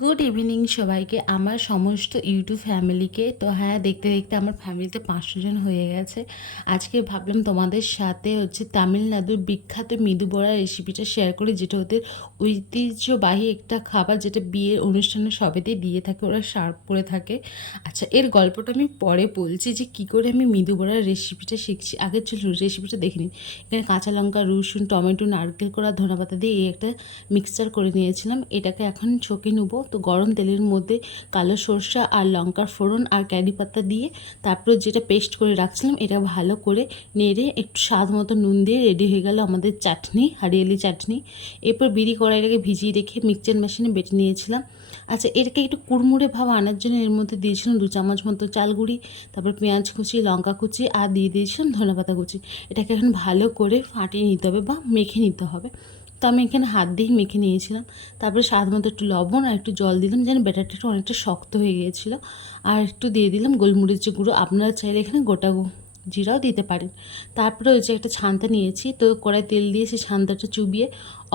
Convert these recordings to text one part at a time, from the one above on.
Good evening সবাইকে। আমার সমস্ত ইউটিউব ফ্যামিলিকে তো হ্যাঁ দেখতে দেখতে আমার ফ্যামিলিতে পাঁচশো জন হয়ে গেছে। আজকে ভাবলাম তোমাদের সাথে হচ্ছে তামিলনাড়ুর বিখ্যাত মৃদু বড়া রেসিপিটা শেয়ার করি, যেটা ওদের ঐতিহ্যবাহী একটা খাবার যেটা বিয়ের অনুষ্ঠানে সবেতেই দিয়ে থাকে, ওরা সার্ভ করে থাকে। আচ্ছা এর গল্পটা আমি পরে বলছি যে কী করে আমি মৃদু বড়ার রেসিপিটা শিখছি। আগের চলুন রেসিপিটা দেখে নিন। এখানে কাঁচা লঙ্কা, রসুন, টমেটো, নারকেল করা ধনেপাতা দিয়ে এই একটা মিক্সচার করে নিয়েছিলাম। এটাকে এখন ছকে নেব। তো গরম তেলের মধ্যে কালো সরষা আর লঙ্কার ফোড়ন আর ক্যারি পাতা দিয়ে তারপর যেটা পেস্ট করে রাখছিলাম, এটা ভালো করে নেড়ে একটু স্বাদ মতো নুন দিয়ে রেডি হয়ে গেল আমাদের চাটনি, হারিয়ালি চাটনি। এরপর বিড়ি কড়াইটাকে ভিজিয়ে রেখে মিক্সচার মেশিনে বেটে নিয়েছিলাম। আচ্ছা এটাকে একটু কুড়মুড়ে ভাব আনার জন্য এর মধ্যে দিয়েছিলাম দু চামচ মতো চাল গুঁড়ি, তারপর পেঁয়াজ কুচি, লঙ্কা কুচি আর দিয়ে দিয়েছিলাম ধনেপাতা কুচি। এটাকে এখন ভালো করে ফাটিয়ে নিতে হবে বা মেখে নিতে হবে। তো আমি এখানে হাত দিয়েই মেখে নিয়েছিলাম। তারপরে স্বাদ মতো একটু লবণ আর একটু জল দিলাম, যেন ব্যাটারটা একটু অনেকটা শক্ত হয়ে গিয়েছিল। আর একটু দিয়ে দিলাম গোলমরিচের গুঁড়ো। আপনারা চাইলে এখানে গোটা জিরাও দিতে পারেন। তারপরে যে একটা ছান্তা নিয়েছি, তো কড়াই তেল দিয়ে সেই ছান্তাটা চুবিয়ে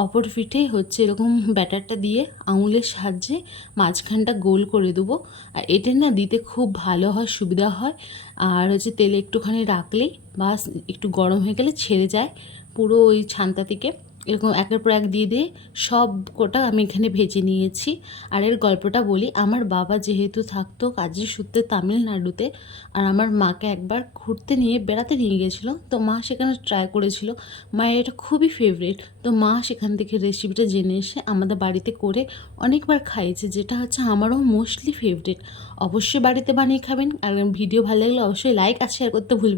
অপর পিঠে হচ্ছে এরকম ব্যাটারটা দিয়ে আঙুলের সাহায্যে মাঝখানটা গোল করে দেবো। আর এটা না দিতে খুব ভালো হয়, সুবিধা হয়। আর হচ্ছে তেলে একটুখানি রাখলেই বাস, একটু গরম হয়ে গেলে ছেড়ে যায় পুরো ওই ছান্তা থেকে। এরকম একের পর এক দিয়ে দিয়ে সব কোটা আমি এখানে ভেজে নিয়েছি। আর এর গল্পটা বলি, আমার বাবা যেহেতু থাকতো কাজের সূত্রে তামিলনাড়ুতে আর আমার মাকে একবার ঘুরতে নিয়ে বেড়াতে নিয়ে গেছিল, তো মা সেখানে ট্রাই করেছিল। মায়ের এটা খুবই ফেভারিট তো মা সেখান থেকে রেসিপিটা জেনে এসে আমাদের বাড়িতে করে অনেকবার খাইয়েছে, যেটা হচ্ছে আমারও মোস্টলি ফেভারিট অবশ্যই বাড়িতে বানিয়ে খাবেন, আর ভিডিও ভালো লাগলে অবশ্যই লাইক আর শেয়ার করতে ভুলবেন।